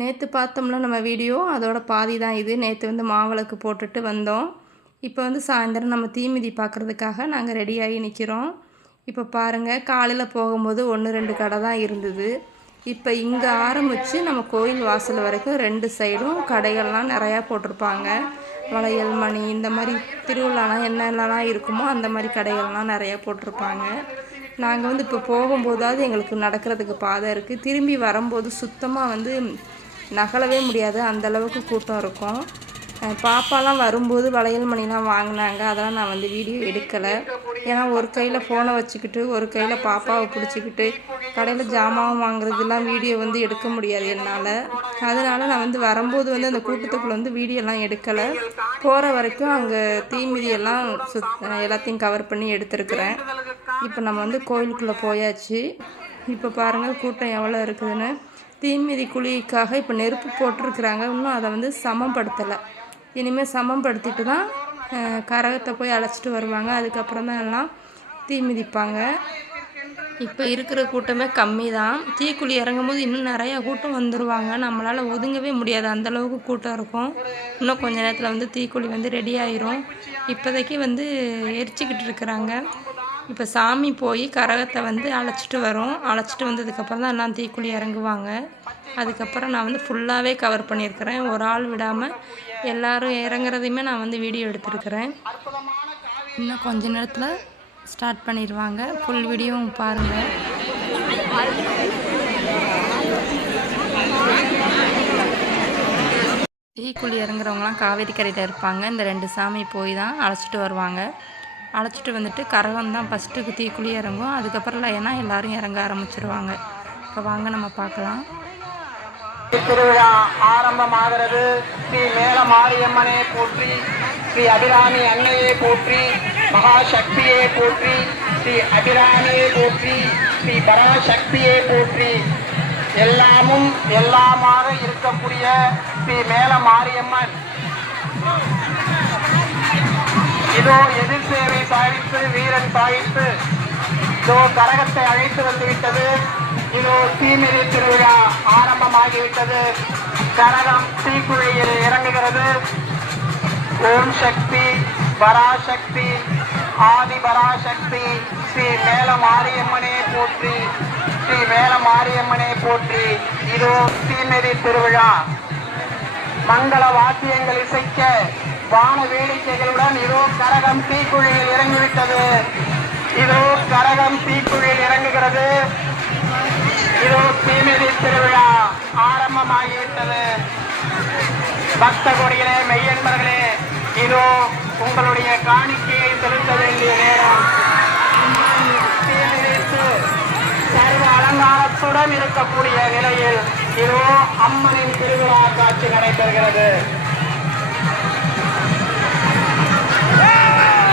நேற்று பார்த்தோம்ல நம்ம வீடியோ, அதோட பாதி தான் இது. நேற்று வந்து மாவிளக்கு போட்டுட்டு வந்தோம். இப்போ வந்து சாயந்தரம் நம்ம தீமிதி பார்க்குறதுக்காக நாங்கள் ரெடியாகி நிற்கிறோம். இப்போ பாருங்கள், காலையில் போகும்போது 1, 2 கடை தான் இருந்தது. இப்போ இங்கே ஆரம்பித்து நம்ம கோயில் வாசல் வரைக்கும் 2 சைடும் கடைகள்லாம் நிறையா போட்டிருப்பாங்க. வளையல், மணி, இந்த மாதிரி திருவிழாலாம் என்னென்னலாம் இருக்குமோ அந்த மாதிரி கடைகள்லாம் நிறையா போட்டிருப்பாங்க. நாங்கள் வந்து இப்போ போகும்போதாவது எங்களுக்கு நடக்கிறதுக்கு பாதை இருக்குது. திரும்பி வரும்போது சுத்தமாக வந்து நகலவே முடியாது, அந்தளவுக்கு கூட்டம் இருக்கும். பாப்பாலாம் வரும்போது வளையல் மணிலாம் வாங்கினாங்க. அதெல்லாம் நான் வந்து வீடியோ எடுக்கலை. ஏன்னா ஒரு கையில் ஃபோனை வச்சுக்கிட்டு ஒரு கையில் பாப்பாவை பிடிச்சிக்கிட்டு கடையில் ஜாமான் வாங்குறதுலாம் வீடியோ வந்து எடுக்க முடியாது என்னால். அதனால் நான் வந்து வரும்போது வந்து அந்த கூட்டத்துக்குள்ளே வந்து வீடியோலாம் எடுக்கலை. போகிற வரைக்கும் அங்கே தீமிதியெல்லாம் எல்லாத்தையும் கவர் பண்ணி எடுத்துருக்குறேன். இப்போ நம்ம வந்து கோயிலுக்குள்ளே போயாச்சு. இப்போ பாருங்கள் கூட்டம் எவ்வளோ இருக்குதுன்னு. தீமிதி குழிக்காக இப்போ நெருப்பு போட்டிருக்குறாங்க. இன்னும் அதை வந்து சமப்படுத்தலை. இனிமேல் சமப்படுத்திட்டு தான் கரகத்தை போய் அழைச்சிட்டு வருவாங்க. அதுக்கப்புறம் தான் எல்லாம் தீ மிதிப்பாங்க. இப்போ இருக்கிற கூட்டமே கம்மி தான். தீக்குழி இறங்கும்போது இன்னும் நிறையா கூட்டம் வந்துடுவாங்க. நம்மளால் ஒதுங்கவே முடியாது, அந்தளவுக்கு கூட்டம் இருக்கும். இன்னும் கொஞ்சம் நேரத்தில் வந்து தீக்குழி வந்து ரெடி ஆயிரும். இப்போதைக்கு வந்து எரிச்சிக்கிட்டு இருக்கிறாங்க. இப்போ சாமி போய் கரகத்தை வந்து அழைச்சிட்டு வரும். அழைச்சிட்டு வந்ததுக்கப்புறம் தான் எல்லாம் தீக்குழி இறங்குவாங்க. அதுக்கப்புறம் நான் வந்து ஃபுல்லாகவே கவர் பண்ணியிருக்கிறேன். ஒரு ஆள் விடாமல் எல்லோரும் இறங்குறதையுமே நான் வந்து வீடியோ எடுத்துருக்கிறேன். இன்னும் கொஞ்ச நேரத்தில் ஸ்டார்ட் பண்ணிடுவாங்க. ஃபுல் வீடியோவும் பாருங்கள். தீக்குழி இறங்குறவங்களாம் காவேரி கரையில் இருப்பாங்க. இந்த 2 சாமி போய் தான் அழைச்சிட்டு வருவாங்க. அழைச்சிட்டு வந்துட்டு கரகம் தான் ஃபஸ்ட்டுக்கு தீக்குழி இறங்கும். அதுக்கப்புறம் ஏன்னா எல்லோரும் இறங்க ஆரம்பிச்சிருவாங்க. இப்போ வாங்க நம்ம பார்க்கலாம். திருவிழா ஆரம்பமாகிறது. ஸ்ரீ மேல மாரியம்மனே போற்றி, ஸ்ரீ அபிராமி அன்னையே போற்றி, மகாசக்தியே போற்றி, ஸ்ரீ அபிராமியே போற்றி, ஸ்ரீ பராசக்தியே போற்றி. எல்லாமும் எல்லாமாக இருக்கக்கூடிய ஸ்ரீ மேல மாரியம்மன் இதோ எதிர் சேவை சாய்த்து வீரன் சாய்த்து இதோ கரகத்தை அழைத்து வந்துவிட்டது. இதோ தீமிதி திருவிழா ஆரம்பமாகிவிட்டது. கரகம் தீக்குழியில் இறங்குகிறது. ஓம் சக்தி பராசக்தி ஆதி பராசக்தி ஸ்ரீ மேல மாரியம்மனே போற்றி, ஸ்ரீ மேல மாரியம்மனே போற்றி. இதோ தீமிதி திருவிழா மங்கள வாத்தியங்கள் இசைக்க வான வேடிக்கைகளுடன் இதோ கரகம் தீக்குழியில் இறங்கிவிட்டது. இதோ கரகம் தீக்குழியில் இறங்குகிறது. இதோ தீமிதி திருவிழா ஆரம்பமாகிவிட்டது. பக்த கொடிகளே, மெய்யன்பர்களே, இதோ உங்களுடைய காணிக்கையை செலுத்த வேண்டிய நேரம். தீமிதித்து சர்வ அலங்காரத்துடன் இருக்கக்கூடிய நிலையில் இதோ அம்மனின் திருவிழா காட்சி நடைபெறுகிறது.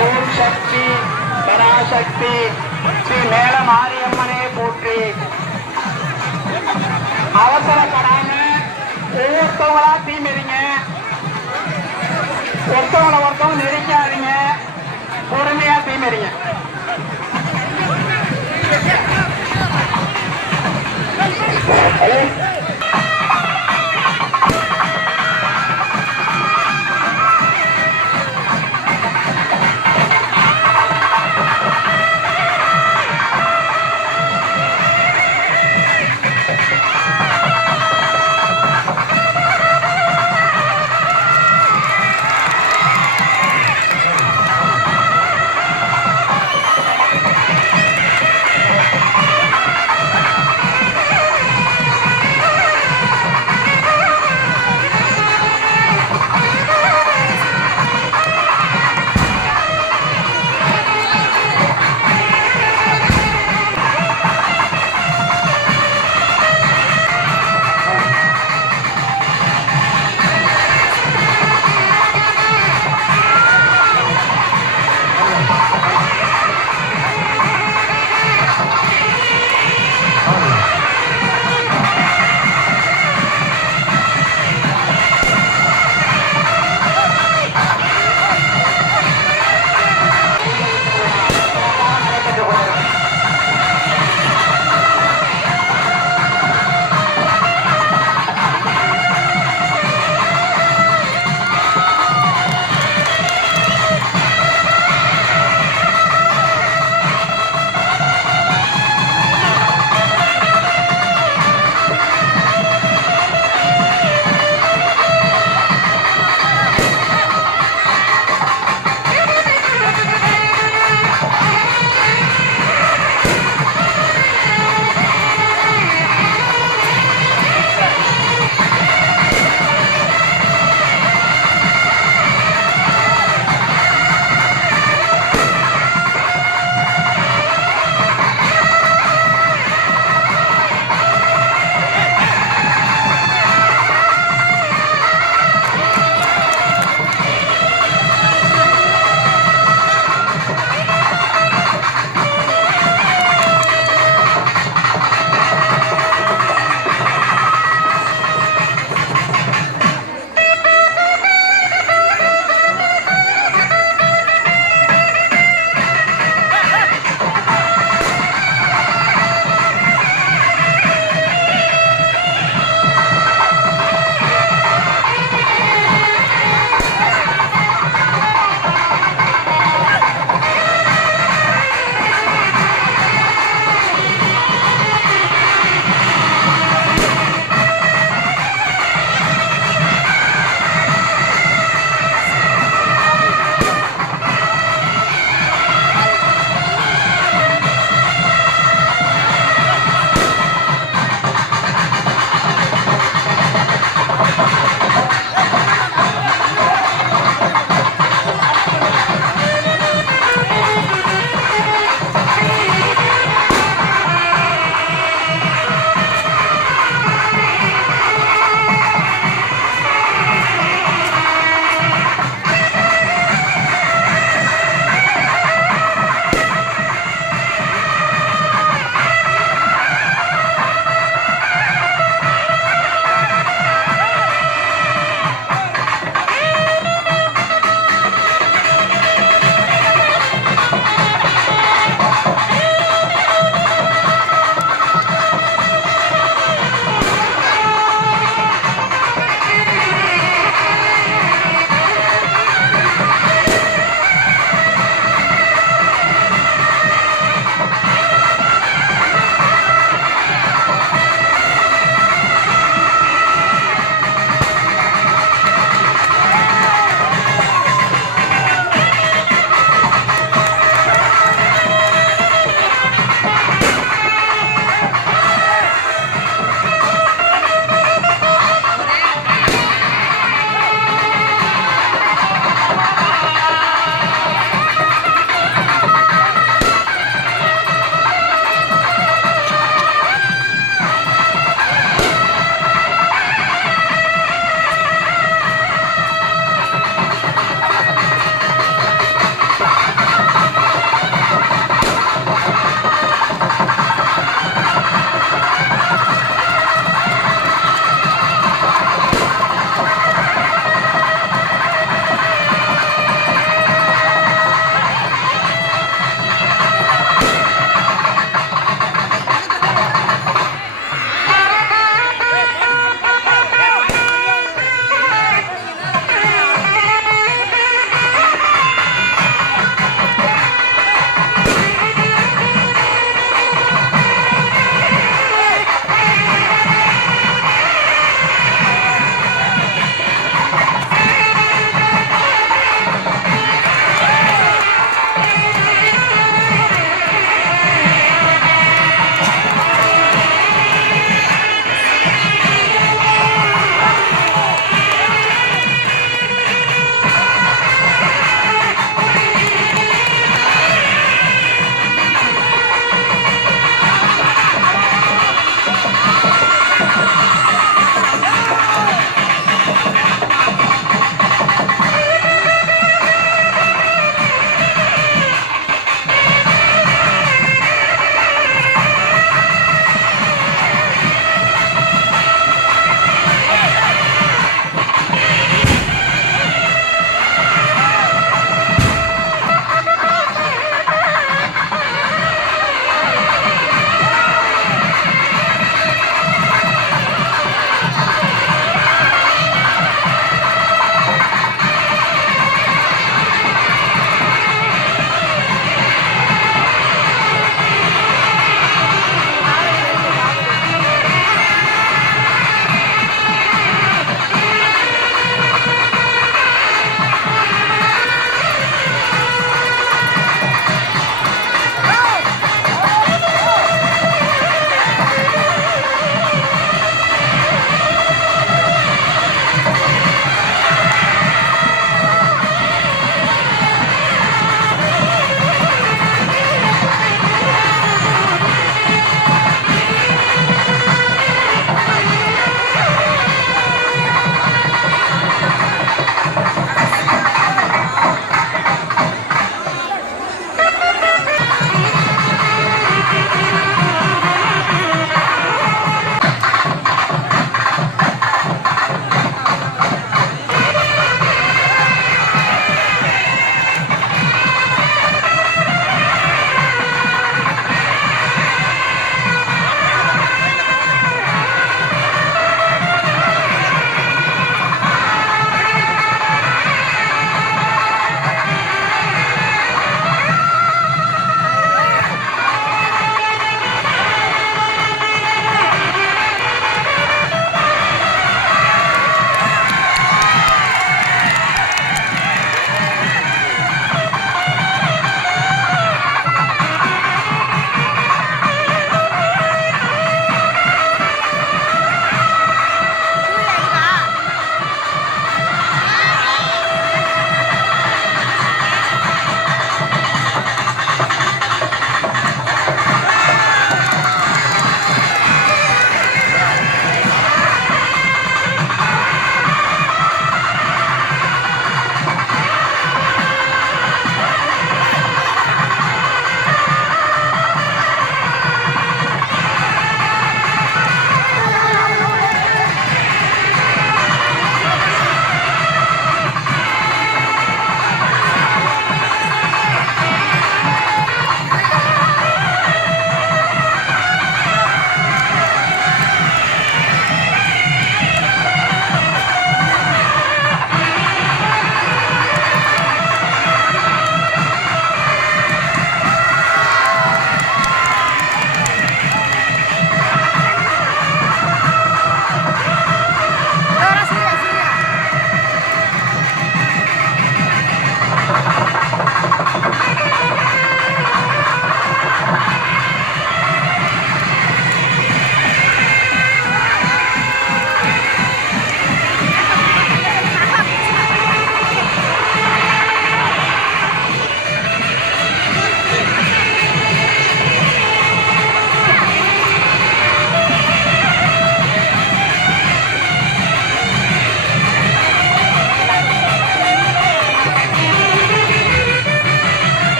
ஓம் சக்தி பராசக்தி ஸ்ரீ மேல மாரியம்மனே போற்றி. அவசரப்படாம ஒவ்வொருத்தவங்களா தீமிதிங்க. ஒருத்தவங்க நெருங்காதீங்க, பொறுமையா தீமிதிங்க.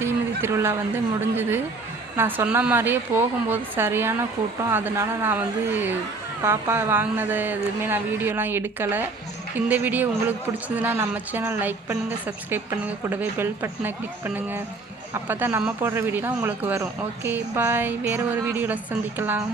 தீமிதி திருவிழா வந்து முடிஞ்சுது. நான் சொன்ன மாதிரியே போகும்போது சரியான கூட்டம். அதனால் நான் வந்து பாப்பா வாங்கினதை எதுவுமே நான் வீடியோலாம் எடுக்கலை. இந்த வீடியோ உங்களுக்கு பிடிச்சிருந்துன்னா நம்ம சேனல் லைக் பண்ணுங்கள், சப்ஸ்கிரைப் பண்ணுங்கள், கூடவே பெல் பட்டனை கிளிக் பண்ணுங்கள். அப்போ தான் நம்ம போடுற வீடியோலாம் உங்களுக்கு வரும். Okay bye. வேறு ஒரு வீடியோவில் சந்திக்கலாம்.